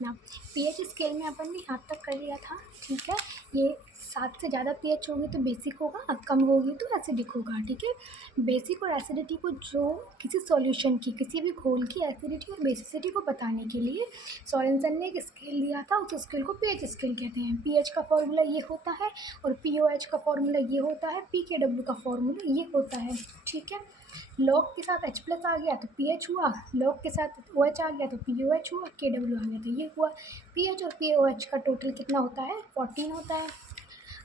ना। PH scale में अपन ने यहाँ तक कर लिया था, ठीक है। ये 7 से ज़्यादा पीएच होगी तो बेसिक होगा, और कम होगी तो एसिडिक होगा, ठीक है। बेसिक और एसिडिटी को जो किसी सॉल्यूशन की, किसी भी घोल की एसिडिटी और बेसिसिटी को बताने के लिए सोरेनसन ने एक स्केल दिया था, उस स्केल को पीएच स्केल कहते हैं। पीएच का फॉर्मूला ये होता है और पीओएच का फॉर्मूला ये होता है, पीकेडब्ल्यू का फॉर्मूला ये होता है, ठीक है। लॉग के साथ H प्लस आ गया तो पीएच हुआ, लॉग के साथ OH आ गया तो पीओएच हुआ, केडब्ल्यू आ गया तो ये हुआ। पीएच और पीओएच का टोटल कितना होता है, 14 होता है।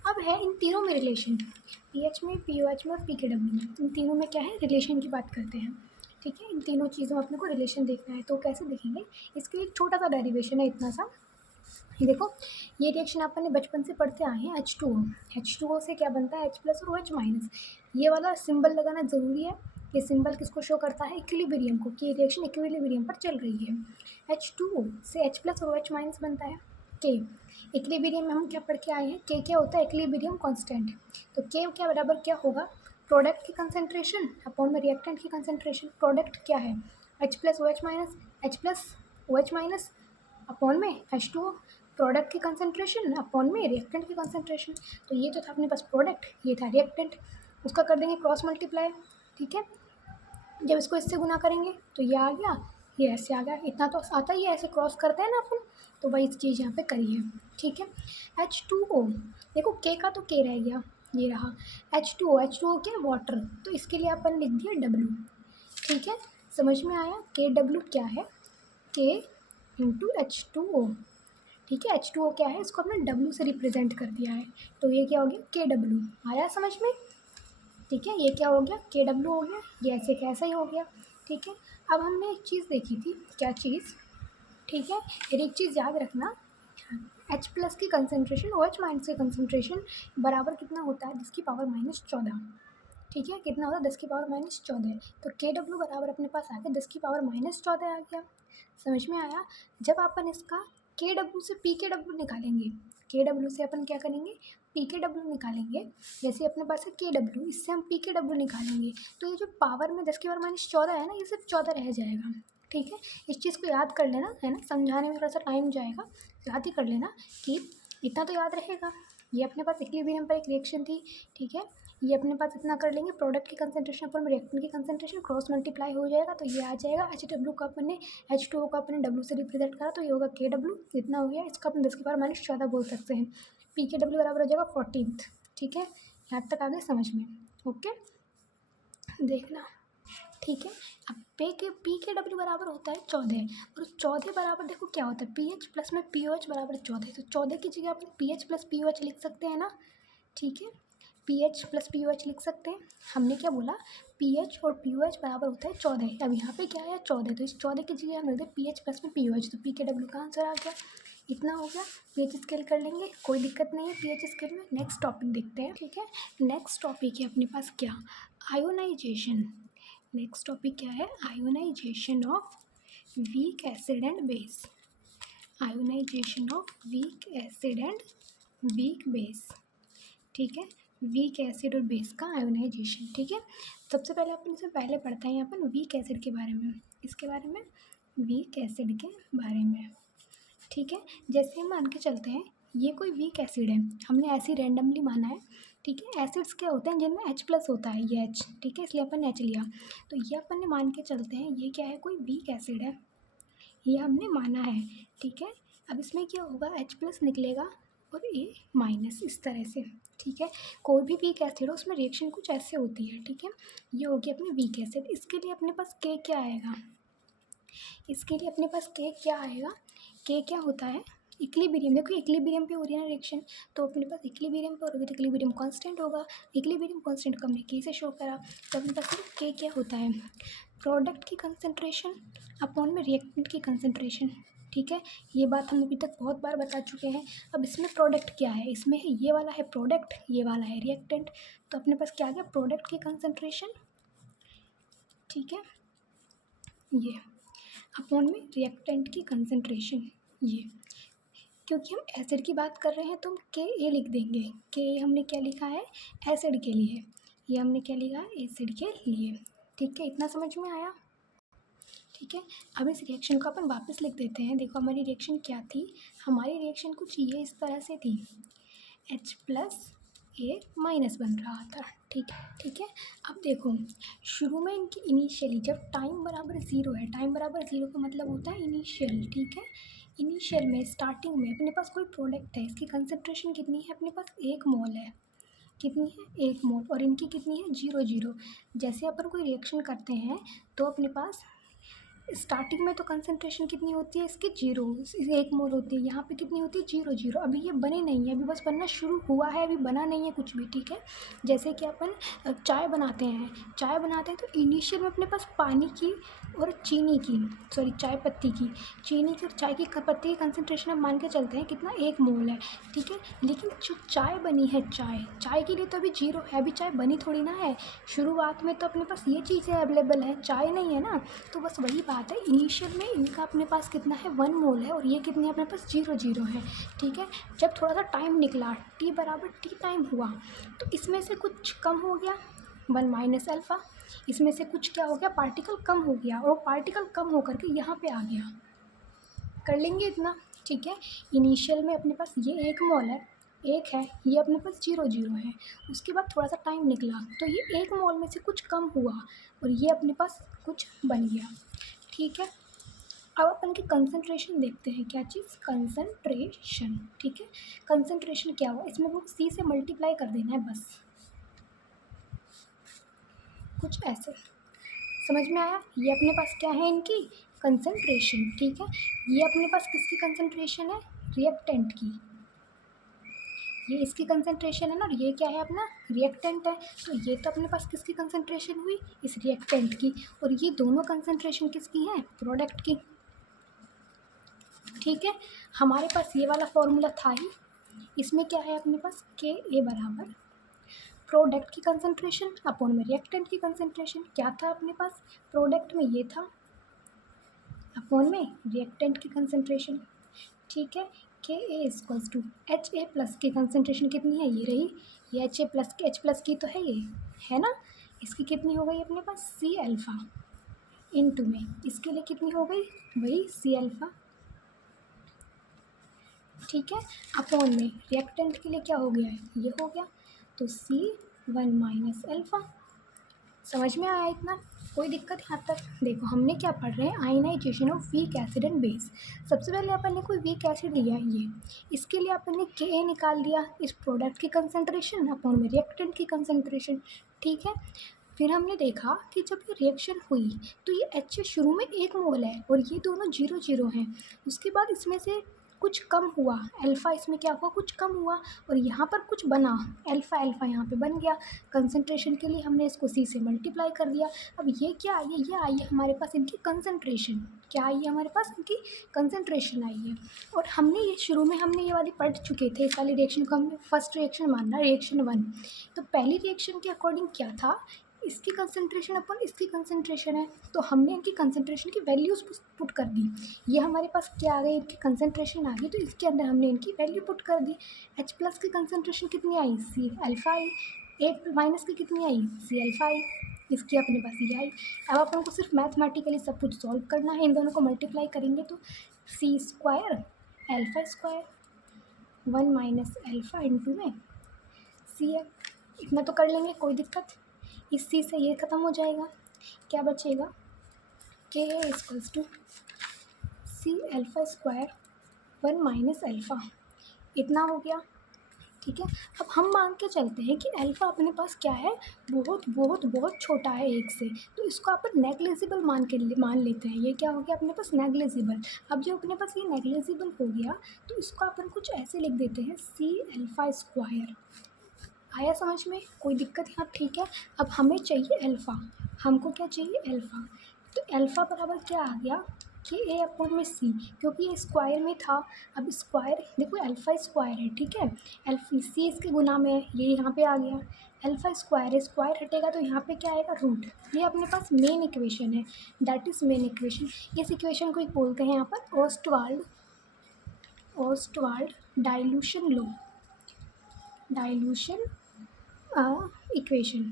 अब है इन तीनों में रिलेशन, पीएच में, पीओएच में और पीकेडब्ल्यू में, इन तीनों में क्या है, रिलेशन की बात करते हैं, ठीक है। इन तीनों चीज़ों में अपने को रिलेशन देखना है, तो कैसे देखेंगे, इसके लिए एक छोटा सा डेरिवेशन है, इतना सा। ये देखो, ये रिएक्शन अपन ने बचपन से पढ़ते आए हैं, H2O से क्या बनता है, H प्लस और OH माइनस। ये वाला सिंबल लगाना ज़रूरी है। ये सिंबल किसको शो करता है, इक्विलिब्रियम को, कि ये रिएक्शन इक्विलिब्रियम पर चल रही है। H2O से H प्लस और OH माइनस बनता है के। इक्विलिब्रियम में हम क्या पढ़ के आए हैं, के क्या होता है, इक्विलिब्रियम कांस्टेंट। तो के क्या बराबर क्या होगा, प्रोडक्ट की कंसंट्रेशन अपॉन में रिएक्टेंट की कंसंट्रेशन। प्रोडक्ट क्या है, H plus OH minus, H plus OH minus upon में H2O। प्रोडक्ट की कंसंट्रेशन अपॉन में रिएक्टेंट की कंसंट्रेशन। तो ये तो था अपने पास प्रोडक्ट, ये था रिएक्टेंट, उसका कर देंगे क्रॉस मल्टीप्लाई, ठीक है। जब इसको इससे गुना करेंगे तो ये आ गया, ये ऐसे आ गया, इतना तो आता ही है, ऐसे क्रॉस करते हैं ना अपन, तो वही चीज़ यहाँ पे करी है, ठीक है। H2O, देखो के का तो के रह गया, ये रहा H2O क्या, वाटर, तो इसके लिए अपन लिख दिया W, ठीक है। समझ में आया, KW क्या है, के इंटू H2O, ठीक है। H2O क्या है, इसको हमने W से रिप्रेजेंट कर दिया है, तो ये क्या हो गया, KW। आया समझ में, ठीक है। ये क्या हो गया, KW हो गया, ये ऐसे कैसा ही हो गया, ठीक है। अब हमने एक चीज़ देखी थी, क्या चीज़, ठीक है। फिर एक चीज़ याद रखना, H प्लस की कंसनट्रेशन OH माइनस की कंसनट्रेशन बराबर कितना होता है, 10⁻14, ठीक है। कितना होता है, 10⁻14। तो KW बराबर अपने पास आ गया 10⁻14 आ गया। समझ में आया। जब अपन इसका KW से PKW निकालेंगे, KW से अपन क्या करेंगे, PKW निकालेंगे। जैसे अपने पास है KW, इससे हम PKW निकालेंगे, तो ये जो पावर में 10⁻14 है ना, ये सिर्फ 14 रह जाएगा, ठीक है। इस चीज़ को याद कर लेना, है ना, समझाने में थोड़ा सा टाइम जाएगा, याद ही कर लेना कि इतना तो याद रहेगा। ये अपने पास इक्विलिब्रियम पर एक रिएक्शन थी, ठीक है। ये अपने पास इतना कर लेंगे, प्रोडक्ट की कंसंट्रेशन पर रिएक्टेंट की कंसंट्रेशन क्रॉस मल्टीप्लाई हो जाएगा, तो ये आ जाएगा HW का अपने, H2O का अपने W से रिप्रेजेंट करा, तो ये होगा KW, इतना हो गया। इसका अपन 10⁻14 बोल सकते हैं। PKW बराबर हो जाएगा 14, ठीक है। यहाँ तक आ गए समझ में, ओके, देखना, ठीक है। अब PKW बराबर होता है 14, और 14 बराबर देखो क्या होता है, PH प्लस में POH बराबर 14, तो 14 की जगह अपन PH प्लस POH लिख सकते हैं ना, ठीक है। PH प्लस POH लिख सकते हैं। हमने क्या बोला, PH और POH बराबर होता है 14। अब यहाँ पे क्या है, 14, तो इस 14 की जगह हम लिख दें PH प्लस में POH, तो PKW का आंसर आ गया, इतना हो गया। पीएच स्केल कर लेंगे, कोई दिक्कत नहीं है पीएच स्केल में। नेक्स्ट टॉपिक देखते हैं, ठीक है। नेक्स्ट टॉपिक है अपने पास क्या, आयोनाइजेशन। नेक्स्ट टॉपिक क्या है, ionization of weak acid and base. Ionization of weak acid and weak base, ठीक है। वीक एसिड और बेस का आयोनाइजेशन, ठीक है। सबसे पहले अपन इससे पहले पढ़ते हैं अपन वीक एसिड के बारे में, इसके बारे में, वीक एसिड के बारे में, ठीक है। जैसे हम मान के चलते हैं ये कोई वीक एसिड है, हमने ऐसे ही रैंडमली माना है, ठीक है। एसिड्स क्या होते हैं जिनमें H प्लस होता है, ये H, ठीक है, इसलिए अपन ने H लिया। तो ये अपन ने मान के चलते हैं ये क्या है, कोई वीक एसिड है, ये हमने माना है, ठीक है। अब इसमें क्या होगा, H प्लस निकलेगा और ए माइनस, इस तरह से, ठीक है। कोई भी वीक एसिड हो उसमें रिएक्शन कुछ ऐसे होती है, ठीक है। ये होगी अपनी वीक एसिड। इसके लिए अपने पास के क्या आएगा, इसके लिए अपने पास के क्या आएगा, के क्या होता है, इक्विलिब्रियम। देखो इक्विलिब्रियम पे हो रही है ना रिएक्शन, तो अपने पास इक्विलिब्रियम पे होगी तो इक्विलिब्रियम कांस्टेंट होगा। इक्विलिब्रियम कांस्टेंट को हमने के से शो करा, तो अपने पास के क्या होता है, प्रोडक्ट की कंसंट्रेशन अपॉन में रिएक्टेंट की कंसंट्रेशन, ठीक है। ये बात हम अभी तक बहुत बार बता चुके हैं। अब इसमें प्रोडक्ट क्या है, इसमें है ये वाला है प्रोडक्ट, ये वाला है रिएक्टेंट, तो अपने पास क्या आ गया, प्रोडक्ट की कंसंट्रेशन, ठीक है, ये अपॉन में रिएक्टेंट की कंसंट्रेशन, ये। क्योंकि हम एसिड की बात कर रहे हैं तो हम के ए लिख देंगे, के ए हमने क्या लिखा है, एसिड के लिए, ये हमने क्या लिखा है, एसिड के लिए, ठीक है। इतना समझ में आया, ठीक है। अब इस रिएक्शन को अपन वापस लिख देते हैं। देखो हमारी रिएक्शन क्या थी, हमारी रिएक्शन कुछ ये इस तरह से थी, H+A- बन रहा था। ठीक है। अब देखो शुरू में इनकी इनिशियली जब टाइम बराबर ज़ीरो है, टाइम बराबर ज़ीरो का मतलब होता है इनिशियल। ठीक है, इनिशियल में स्टार्टिंग में अपने पास कोई प्रोडक्ट है, इसकी कंसंट्रेशन कितनी है, अपने पास 1 मोल है। कितनी है, 1 मोल, और इनकी कितनी है, 0 0। जैसे अपन कोई रिएक्शन करते हैं तो अपने पास स्टार्टिंग में तो कंसंट्रेशन कितनी होती है इसकी, 0, 1 मोल होती है। यहाँ पे कितनी होती है, 0 0। अभी ये बने नहीं है, अभी बस बनना शुरू हुआ है, अभी बना नहीं है कुछ भी। ठीक है, जैसे कि अपन चाय बनाते हैं, तो इनिशियल में अपने पास पानी की और चीनी की, सॉरी चाय पत्ती की, चीनी की और चाय की पत्ती की कंसंट्रेशन हम मान के चलते हैं कितना, 1 मोल है। ठीक है, लेकिन जो चाय बनी है, चाय के लिए तो अभी 0 है, अभी चाय बनी थोड़ी ना है। शुरुआत में तो अपने पास ये चीज़ें अवेलेबल है, चाय नहीं है ना। तो बस वही बात है, इनिशियल में इनका अपने पास कितना है, 1 मोल है, और ये कितनी है अपने पास, 0 0 है। ठीक है, जब थोड़ा सा टाइम निकला, टी बराबर टी टाइम हुआ, तो इसमें से कुछ कम हो गया, 1 - अल्फ़ा, इसमें से कुछ क्या हो गया, पार्टिकल कम हो गया, और पार्टिकल कम होकर के यहाँ पे आ गया। कर लेंगे इतना। ठीक है, इनिशियल में अपने पास ये 1 मोल है, एक है, ये अपने पास 0 0 है। उसके बाद थोड़ा सा टाइम निकला तो ये 1 मोल में से कुछ कम हुआ और ये अपने पास कुछ बन गया। ठीक है, अब अपन की कंसंट्रेशन देखते हैं, क्या चीज़, कंसंट्रेशन। ठीक है, कंसंट्रेशन क्या हुआ, इसमें वो सी से मल्टीप्लाई कर देना है बस, कुछ ऐसे। समझ में आया, ये अपने पास क्या है, इनकी कंसंट्रेशन। ठीक है, ये अपने पास किसकी कंसंट्रेशन है, रिएक्टेंट की, ये इसकी कंसंट्रेशन है ना, और ये क्या है अपना, रिएक्टेंट है। तो ये तो अपने पास किसकी कंसंट्रेशन हुई, इस रिएक्टेंट की, और ये दोनों कंसंट्रेशन किसकी हैं, प्रोडक्ट की। ठीक है, हमारे पास ये वाला फॉर्मूला था ही, इसमें क्या है अपने पास, KA बराबर प्रोडक्ट की कंसंट्रेशन अपॉन में रिएक्टेंट की कंसंट्रेशन। क्या था अपने पास, प्रोडक्ट में ये था, अपॉन में रिएक्टेंट की कंसंट्रेशन। ठीक है, KA=HA+ की कंसंट्रेशन कितनी है, ये रही, ये H+ की तो है, ये है ना। इसकी कितनी हो गई अपने पास, C अल्फ़ा इंटू में, इसके लिए कितनी हो गई, वही C अल्फ़ा। ठीक है, अपॉन में रिएक्टेंट के लिए क्या हो गया है, ये हो गया, तो C1 - अल्फ़ा। समझ में आया इतना, कोई दिक्कत यहाँ तक। देखो हमने क्या पढ़ रहे हैं, ionization of weak acid and base. सबसे पहले अपन ने कोई वीक एसिड लिया, ये, इसके लिए अपन ने Ka निकाल दिया, इस प्रोडक्ट की कंसंट्रेशन अपॉन में रिएक्टेंट की कंसंट्रेशन। ठीक है, फिर हमने देखा कि जब ये रिएक्शन हुई तो ये H शुरू में 1 मोल है और ये दोनों 0 0 हैं। उसके बाद इसमें से कुछ कम हुआ, अल्फ़ा इसमें क्या हुआ, कुछ कम हुआ, और यहाँ पर कुछ बना, अल्फ़ा यहाँ पे बन गया। कंसंट्रेशन के लिए हमने इसको C से मल्टीप्लाई कर दिया। अब ये क्या आई है, ये आई है हमारे पास इनकी कंसंट्रेशन। क्या आई है हमारे पास, इनकी कंसंट्रेशन आई है। और हमने ये शुरू में हमने ये वाली पढ़ चुके थे, इस वाली रिएक्शन को हमने फर्स्ट रिएक्शन मानना, रिएक्शन 1। तो पहली रिएक्शन के अकॉर्डिंग क्या था, इसकी कंसंट्रेशन अपन इसकी कंसंट्रेशन है, तो हमने इनकी कंसंट्रेशन की वैल्यूज़ पुट कर दी। ये हमारे पास क्या आ गई, इनकी कंसंट्रेशन आ गई, तो इसके अंदर हमने इनकी वैल्यू पुट कर दी। H+ की कंसंट्रेशन कितनी आई, C अल्फ़ा आई, A- की कितनी आई, C अल्फ़ा आई, इसकी अपने पास ये आई। अब अपन को सिर्फ मैथमेटिकली सब कुछ सॉल्व करना है, इन दोनों को मल्टीप्लाई करेंगे तो C² अल्फ़ा² 1 - अल्फ़ा इंटू में CF, इतना तो कर लेंगे, कोई दिक्कत। इस C से ये ख़त्म हो जाएगा, क्या बचेगा, Ka C अल्फ़ा² 1 - अल्फ़ा, इतना हो गया। ठीक है, अब हम मान के चलते हैं कि अल्फ़ा अपने पास क्या है, बहुत बहुत बहुत छोटा है 1 से, तो इसको अपन नेग्लिजिबल मान लेते हैं। ये क्या हो गया अपने पास, नेग्लिजिबल। अब जो अपने पास ये नेग्लिजिबल हो गया तो इसको अपन कुछ ऐसे लिख देते हैं, C अल्फ़ा²। आया समझ में, कोई दिक्कत यहाँ, ठीक है। अब हमें चाहिए अल्फ़ा, हमको क्या चाहिए, अल्फ़ा। तो अल्फ़ा बराबर क्या आ गया, Ka/C, क्योंकि ये स्क्वायर में था। अब स्क्वायर देखो, अल्फ़ा² है, ठीक है, C इसके गुना में है, ये यहाँ पे आ गया, अल्फ़ा² है, स्क्वायर हटेगा तो यहाँ पे क्या आएगा, रूट। ये अपने पास मेन इक्वेशन है, दैट इज़ मेन इक्वेशन। इस इक्वेशन को एक बोलते हैं यहाँ पर ऑस्टवाल्ड डाइल्यूशन लॉ, डाइल्यूशन इक्वेशन।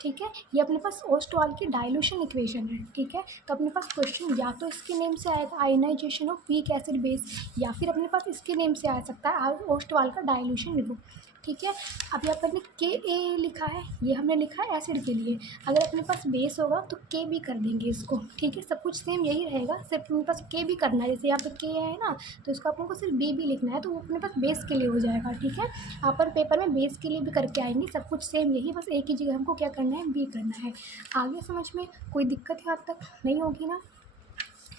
ठीक है। ये अपने पास ओस्टवाल की डाइल्यूशन इक्वेशन है, ठीक है। तो अपने पास क्वेश्चन या तो इसके नेम से आएगा ionization of weak acid base, या फिर अपने पास इसके नेम से आ सकता है ओस्टवाल का डाइल्यूशन निगो, ठीक है। अब यहाँ पर ने के ए लिखा है, ये हमने लिखा है एसिड के लिए। अगर अपने पास बेस होगा तो के भी कर देंगे इसको, ठीक है। सब कुछ सेम यही रहेगा, सिर्फ अपने पास के भी करना है। जैसे यहाँ पे के है ना, तो इसको अपन को सिर्फ बी भी लिखना है, तो वो अपने पास बेस के लिए हो जाएगा, ठीक है। अपन पेपर में बेस के लिए भी करके आएंगे, सब कुछ सेम यही, बस एक ही जगह हमको क्या करना है, बी करना है। आगे समझ में कोई दिक्कत यहाँ तक नहीं होगी ना,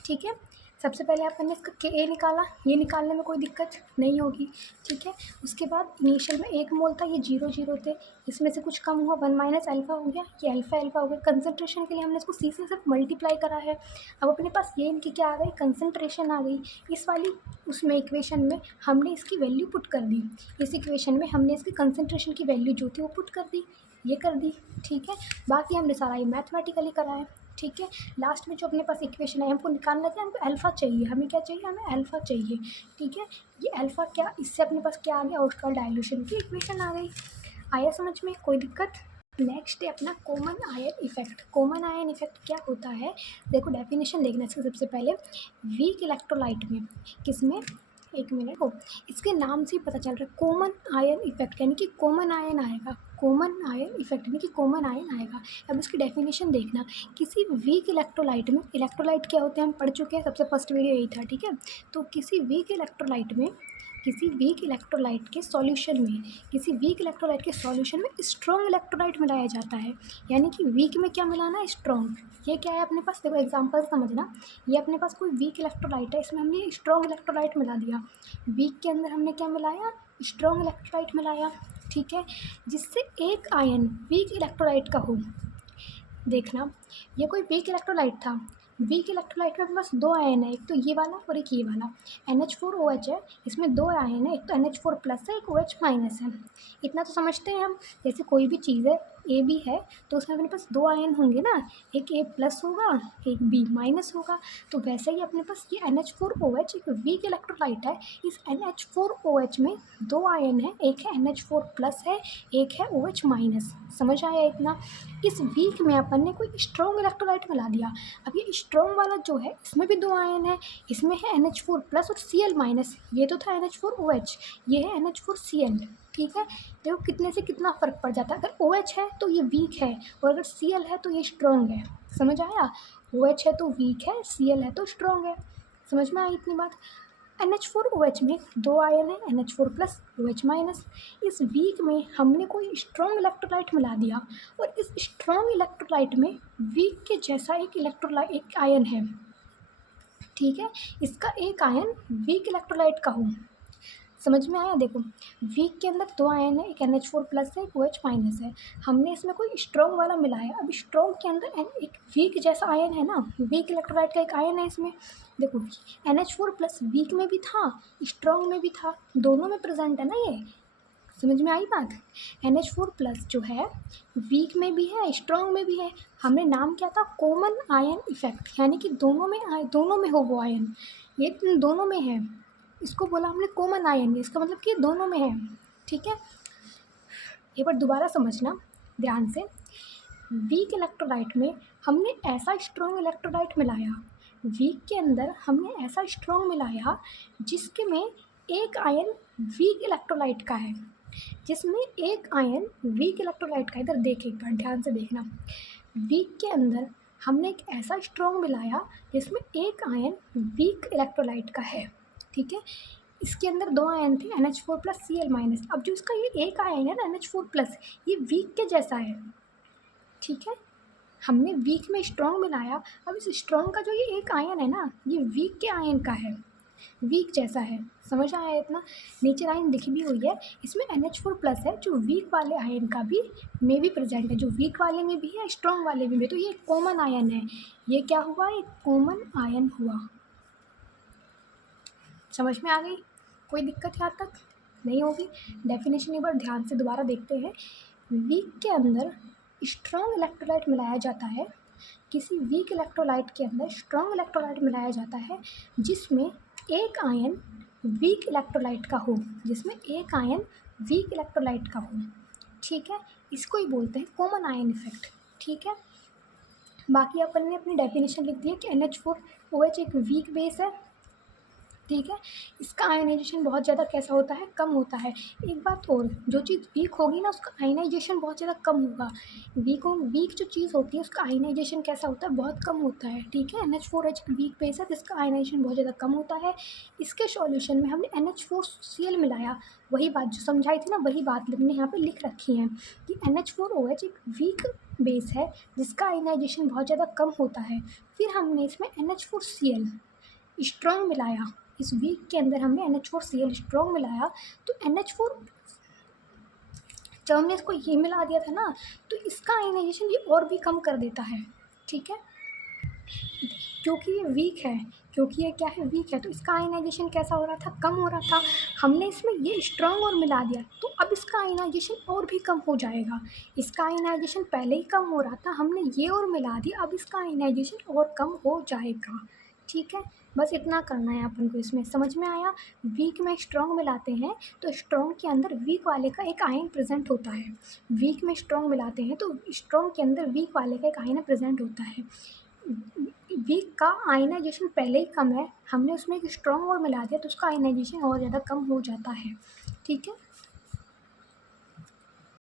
ठीक है। सबसे पहले अपन ने इसका के ए निकाला, ये निकालने में कोई दिक्कत नहीं होगी, ठीक है। उसके बाद इनिशियल में 1 मोल था, ये 0 थे, इसमें से कुछ कम हुआ 1 माइनस अल्फ़ा हो गया, ये अल्फ़ा हो गया। कंसनट्रेशन के लिए हमने इसको सी से सिर्फ मल्टीप्लाई करा है। अब अपने पास ये इनकी क्या आ गई, कंसनट्रेशन आ गई। इस वाली उसमें इक्वेशन में हमने इसकी वैल्यू पुट कर दी, इस इक्वेशन में हमने इसकी कंसनट्रेशन की वैल्यू जो थी वो पुट कर दी, ये कर दी, ठीक है। बाकी हमने सारा ये मैथमेटिकली करा है, ठीक है। लास्ट में जो अपने पास इक्वेशन है हमको निकालना था, हमको अल्फ़ा चाहिए, हमें क्या चाहिए, हमें अल्फ़ा चाहिए, ठीक है। ये अल्फ़ा क्या, इससे अपने पास क्या आ गया, ओस्टवाल डाइल्यूशन की इक्वेशन आ गई। आया समझ में, कोई दिक्कत। नेक्स्ट है अपना common ion effect. Common ion effect क्या होता है, देखो डेफिनेशन देखना इसका सबसे पहले। वीक इलेक्ट्रोलाइट में, किसमें, एक मिनट हो, इसके नाम से ही पता चल रहा है कॉमन आयन इफेक्ट, यानी कि कॉमन आयन आएगा, कॉमन आयन इफेक्ट यानी कि कॉमन आयन आएगा। अब इसकी डेफिनेशन देखना, किसी वीक इलेक्ट्रोलाइट में, इलेक्ट्रोलाइट क्या होते हैं हम पढ़ चुके हैं, सबसे फर्स्ट वीडियो यही था, ठीक है। तो किसी वीक इलेक्ट्रोलाइट में, किसी वीक इलेक्ट्रोलाइट के सॉल्यूशन में, किसी वीक इलेक्ट्रोलाइट के सॉल्यूशन में स्ट्रॉन्ग इलेक्ट्रोलाइट मिलाया जाता है। यानी कि वीक में क्या मिलाना है, स्ट्रॉन्ग। ये क्या है अपने पास, देखो एग्जांपल समझना। ये अपने पास कोई वीक इलेक्ट्रोलाइट है, इसमें हमने स्ट्रॉन्ग इलेक्ट्रोलाइट मिला दिया। वीक के अंदर हमने क्या मिलाया, स्ट्रॉन्ग इलेक्ट्रोलाइट मिलाया, ठीक है। जिससे एक आयन वीक इलेक्ट्रोलाइट का हो। देखना, ये कोई वीक इलेक्ट्रोलाइट था, वीक इलेक्ट्रोलाइट में अपने पास 2 आयन है, एक तो ये वाला और एक ये वाला। NH4OH है, इसमें 2 आयन है, एक तो NH4 प्लस है, एक OH माइनस है। इतना तो समझते हैं हम। जैसे कोई भी चीज़ है, ए बी है, तो उसमें अपने पास 2 आयन होंगे ना, एक ए प्लस होगा, एक बी माइनस होगा। तो वैसे ही अपने पास ये NH4OH एक वीक इलेक्ट्रोलाइट है। इस NH4OH में 2 आयन है, एक है NH4 प्लस है, एक है OH माइनस। समझ आया इतना। इस वीक में अपन ने कोई स्ट्रॉन्ग इलेक्ट्रोलाइट मिला दिया। अब ये स्ट्रॉन्ग वाला जो है, इसमें भी 2 आयन है, इसमें है NH4 प्लस और Cl माइनस। ये तो था NH4OH, ये है NH4Cl, ठीक है। देखो कितने से कितना फ़र्क पड़ जाता है। अगर OH है तो ये वीक है, और अगर Cl है तो ये स्ट्रॉन्ग है। समझ आया, OH है तो वीक है, Cl है तो स्ट्रॉन्ग है। समझ में आई इतनी बात। NH4OH में 2 आयन है, NH4 प्लस OH माइनस। इस वीक में हमने कोई स्ट्रॉन्ग इलेक्ट्रोलाइट मिला दिया, और इस स्ट्रॉन्ग इलेक्ट्रोलाइट में वीक के जैसा एक इलेक्ट्रोलाइट, एक आयन है, ठीक है। इसका एक आयन वीक इलेक्ट्रोलाइट का हो। समझ में आया। देखो वीक के अंदर 2 आयन है, एक NH4 प्लस है, एक OH माइनस है। हमने इसमें कोई स्ट्रॉन्ग वाला मिलाया। अब स्ट्रॉन्ग के अंदर एक वीक जैसा आयन है ना, वीक इलेक्ट्रोलाइट का एक आयन है इसमें। देखो NH4 प्लस वीक में भी था, स्ट्रॉन्ग में भी था, दोनों में प्रेजेंट है ना ये। समझ में आई बात। NH4 प्लस जो है वीक में भी है, स्ट्रॉन्ग में भी है। हमने नाम क्या था, कॉमन आयन इफेक्ट, यानी कि दोनों में हो वो आयन, ये दोनों में है, इसको बोला हमने कॉमन आयन। इसका मतलब कि दोनों में है, ठीक है। एक बार दोबारा समझना ध्यान से। वीक इलेक्ट्रोलाइट में हमने ऐसा स्ट्रॉन्ग इलेक्ट्रोलाइट मिलाया, वीक के अंदर हमने ऐसा स्ट्रॉन्ग मिलाया जिसके में एक आयन वीक इलेक्ट्रोलाइट का है, जिसमें एक आयन वीक इलेक्ट्रोलाइट का। इधर देख एक बार ध्यान से देखना। वीक के अंदर हमने एक ऐसा स्ट्रॉन्ग मिलाया जिसमें एक आयन वीक इलेक्ट्रोलाइट का है, ठीक है। इसके अंदर 2 आयन थे, NH4 प्लस Cl माइनस। अब जो इसका ये एक आयन है ना NH4 प्लस, ये वीक के जैसा है, ठीक है। हमने वीक में स्ट्रॉन्ग मिलाया। अब इस स्ट्रॉन्ग का जो ये एक आयन है ना, ये वीक के आयन का है, वीक जैसा है। समझ आया इतना। नीचे लाइन लिखी भी हुई है, इसमें NH4 प्लस है जो वीक वाले आयन का भी में भी प्रेजेंट है, जो वीक वाले में भी है, स्ट्रॉन्ग वाले में भी। तो ये कॉमन आयन है, ये क्या हुआ, एक कॉमन आयन हुआ। समझ में आ गई, कोई दिक्कत यहाँ तक नहीं होगी। डेफिनेशन एक बार ध्यान से दोबारा देखते हैं। वीक के अंदर स्ट्रॉन्ग इलेक्ट्रोलाइट मिलाया जाता है, किसी वीक इलेक्ट्रोलाइट के अंदर स्ट्रॉन्ग इलेक्ट्रोलाइट मिलाया जाता है जिसमें एक आयन वीक इलेक्ट्रोलाइट का हो, जिसमें एक आयन वीक इलेक्ट्रोलाइट का हो, ठीक है। इसको ही बोलते हैं कॉमन आयन इफेक्ट। ठीक है, बाकी अपन ने अपनी डेफिनेशन लिख दी है कि NH4OH एक वीक बेस है। ठीक है, इसका आयनाइजेशन बहुत ज़्यादा कैसा होता है, कम होता है। एक बात और, जो चीज़ वीक होगी ना उसका आयनाइजेशन बहुत ज़्यादा कम होगा। वीक जो चीज़ होती है उसका आयनाइजेशन कैसा होता है, बहुत कम होता है। ठीक है, NH4H वीक बेस है जिसका आयनाइजेशन बहुत ज़्यादा कम होता है। इसके सॉल्यूशन में हमने NH4Cl मिलाया, वही बात जो समझाई थी ना वही बात हमने यहाँ पे लिख रखी है कि NH4OH एक वीक बेस है जिसका आयनाइजेशन बहुत ज़्यादा कम होता है। फिर हमने इसमें NH4Cl स्ट्रॉन्ग मिलाया, इस वीक के अंदर हमने NH4Cl स्ट्रॉन्ग मिलाया, तो NH4 जब हमने इसको ये मिला दिया था ना तो इसका आयनाइजेशन ये और भी कम कर देता है। ठीक है, क्योंकि ये वीक है, क्योंकि ये क्या है, वीक है, तो इसका आयनाइजेशन कैसा हो रहा था, कम हो रहा था। हमने इसमें ये स्ट्रॉन्ग और मिला दिया तो अब इसका आयनाइजेशन और भी कम हो जाएगा। इसका आयनाइजेशन पहले ही कम हो रहा था, हमने ये और मिला दिया, अब इसका आयनाइजेशन और कम हो जाएगा। ठीक है, बस इतना करना है अपन को, इसमें समझ में आया। वीक में स्ट्रॉन्ग मिलाते हैं तो स्ट्रॉन्ग के अंदर वीक वाले का एक आयन प्रेजेंट होता है। वीक में स्ट्रॉन्ग मिलाते हैं तो स्ट्रॉन्ग के अंदर वीक वाले का एक आयन प्रेजेंट होता है। वीक का आयनाइजेशन पहले ही कम है, हमने उसमें एक स्ट्रॉन्ग और मिला दिया तो उसका आयनाइजेशन और ज़्यादा कम हो जाता है। ठीक है।